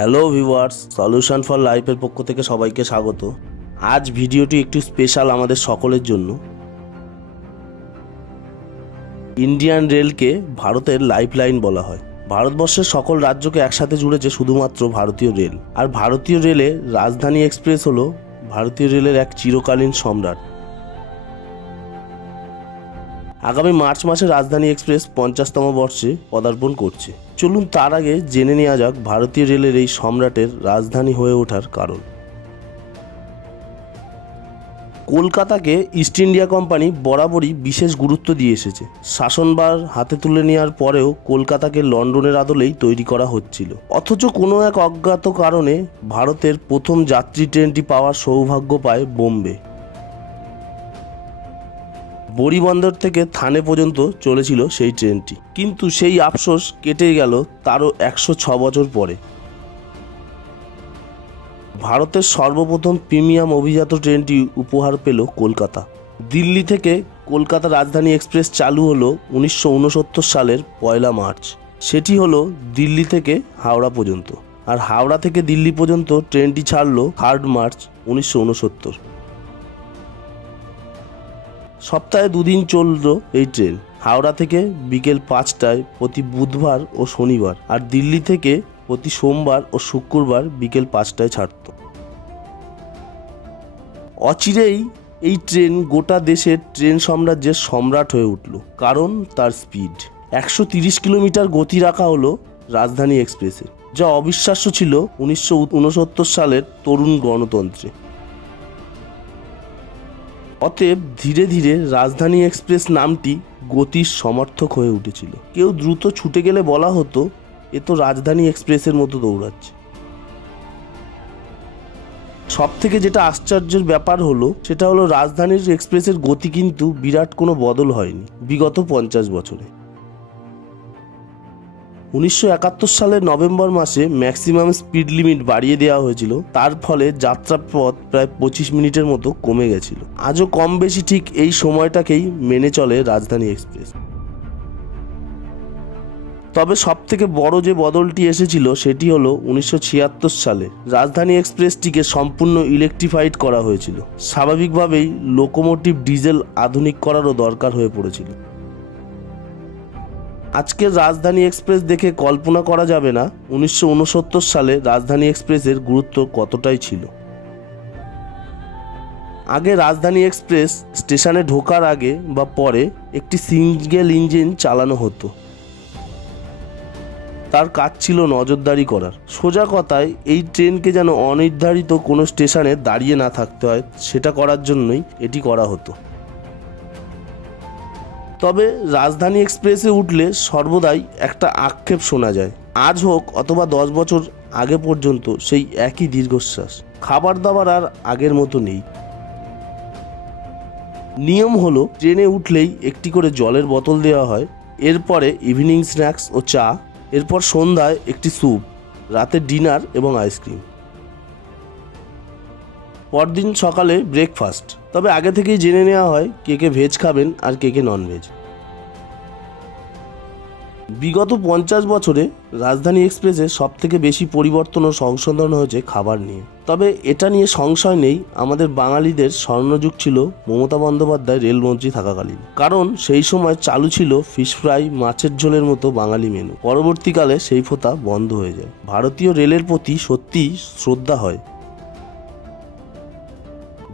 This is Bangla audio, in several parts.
হ্যালো ভিউয়ার্স, সলিউশন ফর লাইফের পক্ষ থেকে সবাইকে স্বাগত। আজ ভিডিওটি একটু স্পেশাল আমাদের সকলের জন্য। ইন্ডিয়ান রেলকে ভারতের লাইফলাইন বলা হয়। ভারতবর্ষের সকল রাজ্যকে একসাথে জুড়েছে শুধুমাত্র ভারতীয় রেল। আর ভারতীয় রেলে রাজধানী এক্সপ্রেস হলো ভারতীয় রেলের এক চিরকালীন সম্রাট। আগামী মার্চ মাসে রাজধানী এক্সপ্রেস 50তম বর্ষে পদার্পণ করছে। চলুন তার আগে জেনে নেওয়া যাক ভারতীয় রেলের এই সম্রাটের রাজধানী হয়ে ওঠার কারণ। কলকাতাকে ইস্ট ইন্ডিয়া কোম্পানি বরাবরই বিশেষ গুরুত্ব দিয়ে এসেছে। শাসনভার হাতে তুলে নেওয়ার পরেও কলকাতাকে লন্ডনের আদলেই তৈরি করা হচ্ছিল। অথচ কোনো এক অজ্ঞাত কারণে ভারতের প্রথম যাত্রী ট্রেনটি পাওয়ার সৌভাগ্য পায় বোম্বে। বড়ি বন্দর থেকে থানে পর্যন্ত চলেছিল সেই ট্রেনটি, কিন্তু সেই আফসোস কেটে গেল তারও 106 বছর পরে। ভারতের সর্বপ্রথম প্রিমিয়াম অভিজাত ট্রেনটি উপহার পেল কলকাতা। দিল্লি থেকে কলকাতা রাজধানী এক্সপ্রেস চালু হলো 1969 সালের 1 মার্চ। সেটি হলো দিল্লি থেকে হাওড়া পর্যন্ত, আর হাওড়া থেকে দিল্লি পর্যন্ত ট্রেনটি ছাড়লো 3 মার্চ 1969। সপ্তাহে 2 দিন চলল এই ট্রেন। হাওড়া থেকে বিকেল 5টায় প্রতি বুধবার ও শনিবার, আর দিল্লি থেকে প্রতি সোমবার ও শুক্রবার বিকেল 5টায় ছাড়ত। অচিরেই এই ট্রেন গোটা দেশের ট্রেন সাম্রাজ্যের সম্রাট হয়ে উঠল, কারণ তার স্পিড। 130 কিলোমিটার গতি রাখা হলো রাজধানী এক্সপ্রেসে, যা অবিশ্বাস্য ছিল 1969 সালের তরুণ গণতন্ত্রে। অতএব ধীরে ধীরে রাজধানী এক্সপ্রেস নামটি গতির সমর্থক হয়ে উঠেছিল। কেউ দ্রুত ছুটে গেলে বলা হতো, এ তো রাজধানী এক্সপ্রেসের মতো দৌড়াচ্ছে। সব থেকে যেটা আশ্চর্যের ব্যাপার হলো, সেটা হলো রাজধানীর এক্সপ্রেসের গতি কিন্তু বিরাট কোনো বদল হয়নি বিগত 50 বছরে। 1971 সালের নভেম্বর মাসে ম্যাক্সিমাম স্পিড লিমিট বাড়িয়ে দেওয়া হয়েছিল। তার ফলে যাত্রাপথ প্রায় 25 মিনিটের মতো কমে গেছিল। আজও কম বেশি ঠিক এই সময়টাকেই মেনে চলে রাজধানী এক্সপ্রেস। তবে সব থেকে বড় যে বদলটি এসেছিল সেটি হলো 1976 সালে রাজধানী এক্সপ্রেসটিকে সম্পূর্ণ ইলেকট্রিফাইড করা হয়েছিল। স্বাভাবিকভাবেই লোকোমোটিভ ডিজেল আধুনিক করারও দরকার হয়ে পড়েছিল। আজকের রাজধানী এক্সপ্রেস দেখে কল্পনা করা যাবে না 1969 সালে রাজধানী এক্সপ্রেসের গুরুত্ব কতটাই ছিল। আগে রাজধানী এক্সপ্রেস স্টেশনে ঢোকার আগে বা পরে একটি সিঙ্গেল ইঞ্জিন চালানো হতো। তার কাজ ছিল নজরদারি করার। সোজা কথায় এই ট্রেনকে যেন অনির্ধারিত কোনো স্টেশনে দাঁড়িয়ে না থাকতে হয়, সেটা করার জন্যই এটি করা হতো। তবে রাজধানী এক্সপ্রেসে উঠলে সর্বদাই একটা আক্ষেপ শোনা যায়। আজ হোক অথবা 10 বছর আগে পর্যন্ত সেই একই দীর্ঘশ্বাস। খাবার দাবার আর আগের মতো নেই। নিয়ম হলো ট্রেনে উঠলেই একটি করে জলের বোতল দেওয়া হয়, এরপরে ইভিনিং স্ন্যাক্স ও চা, এরপর সন্ধ্যায় একটি স্যুপ, রাতে ডিনার এবং আইসক্রিম, পরদিন সকালে ব্রেকফাস্ট। তবে আগে থেকেই জেনে নেওয়া হয় কে কে ভেজ খাবেন আর কে কে ননভেজ। বিগত 50 বছরে রাজধানী এক্সপ্রেসে সব থেকে বেশি পরিবর্তন ও সংশোধন হয়েছে খাবার নিয়ে। তবে এটা নিয়ে সংশয় নেই, আমাদের বাঙালিদের স্বর্ণযুগ ছিল মমতা বন্দ্যোপাধ্যায় রেলমন্ত্রী থাকাকালীন। কারণ সেই সময় চালু ছিল ফিশ ফ্রাই, মাছের ঝোলের মতো বাঙালি মেনু। পরবর্তীকালে সেই প্রথা বন্ধ হয়ে যায়। ভারতীয় রেলের প্রতি সত্যিই শ্রদ্ধা হয়।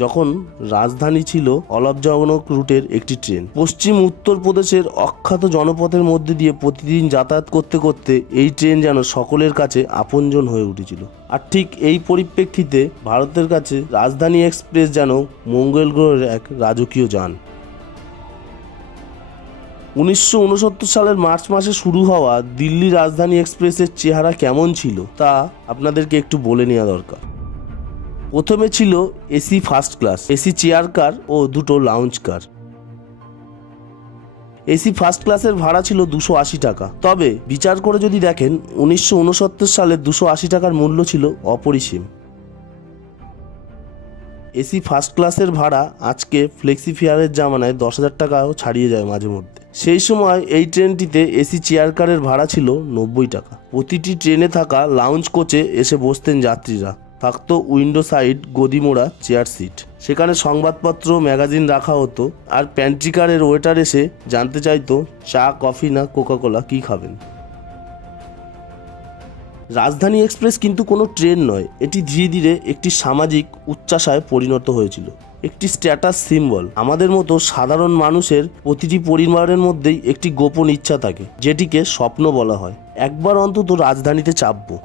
যখন রাজধানী ছিল অলাভজনক রুটের একটি ট্রেন, পশ্চিম উত্তরপ্রদেশের অখ্যাত জনপথের মধ্যে দিয়ে প্রতিদিন যাতায়াত করতে করতে এই ট্রেন যেন সকলের কাছে আপনজন হয়ে উঠেছিল। আর ঠিক এই পরিপ্রেক্ষিতে ভারতের কাছে রাজধানী এক্সপ্রেস যেন মঙ্গল গ্রহের এক রাজকীয় যান। 1969 সালের মার্চ মাসে শুরু হওয়া দিল্লি রাজধানী এক্সপ্রেসের চেহারা কেমন ছিল তা আপনাদেরকে একটু বলে নেওয়া দরকার। প্রথমে ছিল AC first class, AC chair car ও 2টো লাউঞ্জ কার। এসি ফার্স্ট ক্লাসের ভাড়া ছিল 280 টাকা। তবে বিচার করে যদি দেখেন 1969 সালে 280 টাকার মূল্য ছিল অপরিসীম। এসি ফার্স্ট ক্লাসের ভাড়া আজকে ফ্লেক্সি ফেয়ারের জামানায় 10,000 টাকাও ছাড়িয়ে যায় মাঝে মধ্যে। সেই সময় এই ট্রেনটিতে এসি চেয়ার কারের ভাড়া ছিল 90 টাকা। প্রতিটি ট্রেনে থাকা লাউঞ্জ কোচে এসে বসতেন যাত্রীরা, থাকতো উইন্ডো সাইড গদিমোড়া চেয়ার সিট, সেখানে সংবাদপত্র ম্যাগাজিন রাখা হতো, আর প্যান্ট্রিকারের ওয়েটার এসে জানতে চাইতো চা কফি না কোকাকোলা কী খাবেন। রাজধানী এক্সপ্রেস কিন্তু কোনো ট্রেন নয়, এটি ধীরে ধীরে একটি সামাজিক উচ্চাশায় পরিণত হয়েছিল, একটি স্ট্যাটাস সিম্বল। আমাদের মতো সাধারণ মানুষের প্রতিটি পরিবারের মধ্যেই একটি গোপন ইচ্ছা থাকে, যেটিকে স্বপ্ন বলা হয়, একবার অন্তত রাজধানীতে চাপবো।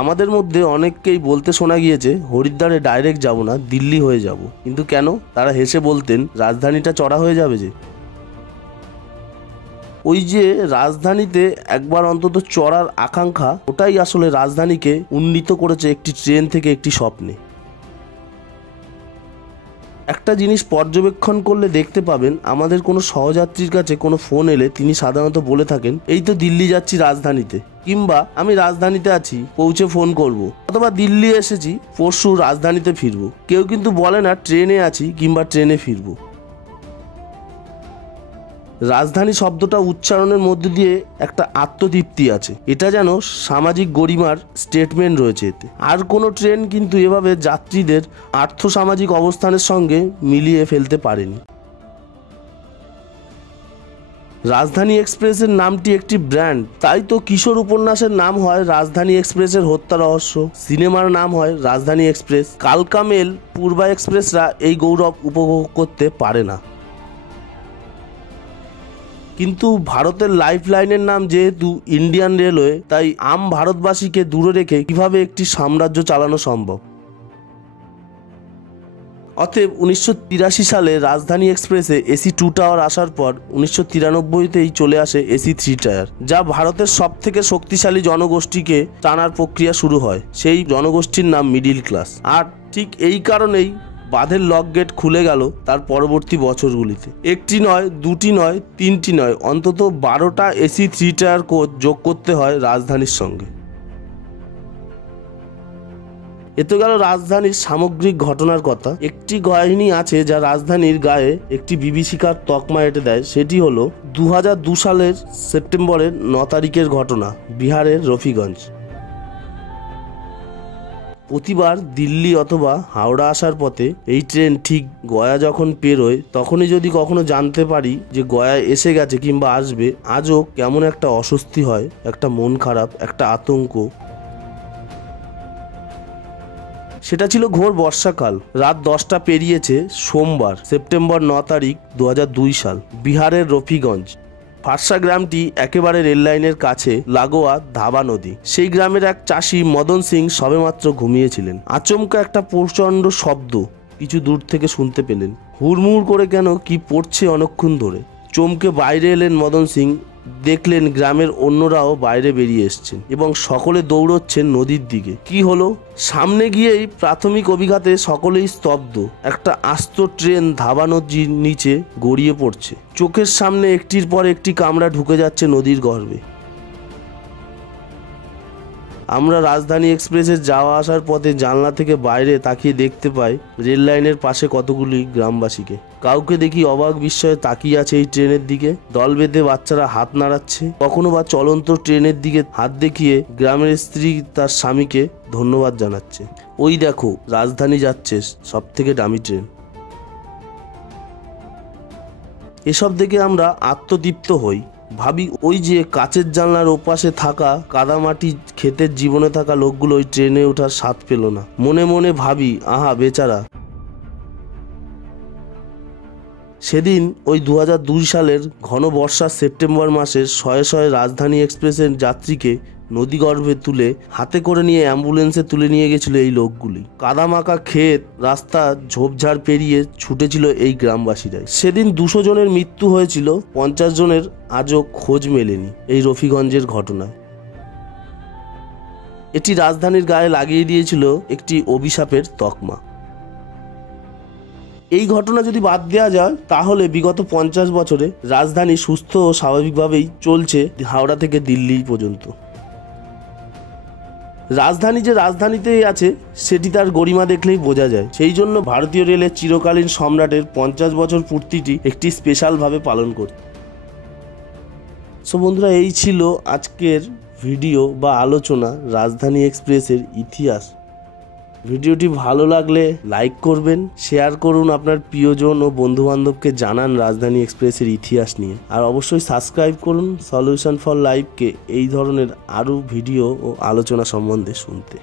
আমাদের মধ্যে অনেককেই বলতে শোনা গিয়েছে হরিদ্বারে ডাইরেক্ট যাব না, দিল্লি হয়ে যাব। কিন্তু কেন? তারা হেসে বলতেন রাজধানীটা চড়া হয়ে যাবে যে। ওই যে রাজধানীতে একবার অন্তত চড়ার আকাঙ্ক্ষা, ওটাই আসলে রাজধানীকে উন্নীত করেছে একটি ট্রেন থেকে একটি স্বপ্নে। একটা জিনিস পর্যবেক্ষণ করলে দেখতে পাবেন, আমাদের কোনো সহযাত্রীর কাছে কোনো ফোন এলে তিনি সাধারণত বলে থাকেন এই তো দিল্লি যাচ্ছি রাজধানীতে, কিংবা আমি রাজধানীতে আছি পৌঁছে ফোন করব, অথবা দিল্লি এসেছি পরশু রাজধানীতে ফিরবো। কেউ কিন্তু বলে না ট্রেনে আছি কিংবা ট্রেনে ফিরবো। রাজধানী শব্দটা উচ্চারণের মধ্যে দিয়ে একটা আত্মতৃপ্তি আছে, এটা যেন সামাজিক গরিমার স্টেটমেন্ট রয়েছে এতে। আর কোনো ট্রেন কিন্তু এভাবে যাত্রীদের আর্থসামাজিক অবস্থানের সঙ্গে মিলিয়ে ফেলতে পারেনি। রাজধানী এক্সপ্রেসের নামটি একটি ব্র্যান্ড, তাই তো কিশোর উপন্যাসের নাম হয় রাজধানী এক্সপ্রেসের হত্যা রহস্য, সিনেমার নাম হয় রাজধানী এক্সপ্রেস। কালকা মেল, পূর্বা এক্সপ্রেসরা এই গৌরব উপভোগ করতে পারে না। কিন্তু ভারতের লাইফ লাইনের নাম যেহেতু ইন্ডিয়ান রেলওয়ে, তাই আম ভারতবাসীকে দূরে রেখে কিভাবে একটি সাম্রাজ্য চালানো সম্ভব। অতএব 1983 সালে রাজধানী এক্সপ্রেসে এসি 2 টায়ার আসার পর 1993তেই চলে আসে এসি 3 টায়ার, যা ভারতের সব থেকে শক্তিশালী জনগোষ্ঠীকে টানার প্রক্রিয়া শুরু হয়। সেই জনগোষ্ঠীর নাম মিডিল ক্লাস। আর ঠিক এই কারণেই বাঁধের লক গেট খুলে গেল তার পরবর্তী বছরগুলিতে। একটি নয়, দুটি নয়, তিনটি নয়, অন্তত 12টা এসি 3 টায়ার কোচ যোগ করতে হয় রাজধানীর সঙ্গে। এ তো গেল রাজধানীর সামগ্রিক ঘটনার কথা। একটি কাহিনী আছে যা রাজধানীর গায়ে একটি বিভীষিকার তকমা এঁটে দেয়, সেটি হলো 2002 সালের সেপ্টেম্বরের 9 তারিখের ঘটনা, বিহারের রফিগঞ্জ। প্রতিবার দিল্লি অথবা হাওড়া আসার পথে এই ট্রেন ঠিক গয়া যখন পেরোয়, তখনই যদি কখনো জানতে পারি যে গয়ায় এসে গেছে কিংবা আসবে, আজও কেমন একটা অস্বস্তি হয়, একটা মন খারাপ, একটা আতঙ্ক। সেটা ছিল ঘোর বর্ষাকাল, রাত 10টা পেরিয়েছে, সোমবার, সেপ্টেম্বর 9 তারিখ 2002 সাল, বিহারের রফিগঞ্জ। ফারসা গ্রামটি একেবারে রেল লাইনের কাছে, লাগোয়া ধাবা নদী। সেই গ্রামের এক চাষি মদন সিং সবেমাত্র ঘুমিয়েছিলেন। আচমকা একটা প্রচণ্ড শব্দ কিছু দূর থেকে শুনতে পেলেন। হুড়মুড় করে কেন কি পড়ছে অনেকক্ষণ ধরে। চমকে বাইরে এলেন মদন সিং, দেখলেন গ্রামের অন্যরাও বাইরে বেরিয়ে এসছেন এবং সকলে দৌড়চ্ছেন নদীর দিকে। কি হলো? সামনে গিয়েই প্রাথমিক অভিঘাতে সকলেই স্তব্ধ। একটা আস্ত ট্রেন ধাবা নদীর নিচে গড়িয়ে পড়ছে। চোখের সামনে একটির পর একটি কামরা ঢুকে যাচ্ছে নদীর গর্ভে। আমরা রাজধানী এক্সপ্রেসের যাওয়া আসার পথে জানলা থেকে বাইরে তাকিয়ে দেখতে পাই রেল লাইনের পাশে কতগুলি গ্রামবাসীকে। কাউকে দেখি অবাক বিস্ময়ে তাকিয়ে আছে এই ট্রেনের দিকে। দল বেঁধে বাচ্চারা হাত নাড়াচ্ছে, কখনো বা চলন্ত ট্রেনের দিকে হাত দেখিয়ে গ্রামের স্ত্রী তার স্বামীকে ধন্যবাদ জানাচ্ছে। ওই দেখো রাজধানী যাচ্ছে, সব থেকে দামি ট্রেন। এসব দেখে আমরা আত্মতৃপ্ত হই। ভাবি ওই যে কাচের জানলার ওপাশে থাকা কাদামাটি ক্ষেতের জীবনে থাকা লোকগুলো ওই ট্রেনে ওঠার স্বাদ পেল না। মনে মনে ভাবি আহা বেচারা। সেদিন ওই 2002 সালের ঘন বর্ষার সেপ্টেম্বর মাসের শয়ে শয়ে রাজধানী এক্সপ্রেসের যাত্রীকে নদীগর্ভে তুলে হাতে করে নিয়ে অ্যাম্বুলেন্সে তুলে নিয়ে গেছিল এই লোকগুলি। কাদামাখা ক্ষেত, রাস্তা, ঝোপঝাড় পেরিয়ে ছুটেছিল এই গ্রামবাসীরাই। সেদিন 200 জনের মৃত্যু হয়েছিল, 50 জনের আজও খোঁজ মেলেনি এই রফিগঞ্জের ঘটনায়। এটি রাজধানীর গায়ে লাগিয়ে দিয়েছিল একটি অভিশাপের তকমা। এই ঘটনা যদি বাদ দেওয়া যায়, তাহলে বিগত 50 বছরে রাজধানী সুস্থ ও স্বাভাবিকভাবেই চলছে হাওড়া থেকে দিল্লি পর্যন্ত। রাজধানী যে রাজধানীতেই আছে সেটি তার গরিমা দেখলেই বোঝা যায়। সেই জন্য ভারতীয় রেলের চিরকালীন সম্রাটের 50 বছর পূর্তিটি একটি স্পেশালভাবে পালন করি। সো বন্ধুরা, এই ছিল আজকের ভিডিও বা আলোচনা রাজধানী এক্সপ্রেসের ইতিহাস। ভিডিওটি ভালো লাগলে লাইক করবেন, শেয়ার করুন আপনার প্রিয়জন ও বন্ধুবান্ধবকে জানান রাজধানী এক্সপ্রেসের ইতিহাস নিয়ে। আর অবশ্যই সাবস্ক্রাইব করুন সলিউশন ফর লাইফকে এই ধরনের আরও ভিডিও ও আলোচনা সম্বন্ধে শুনতে।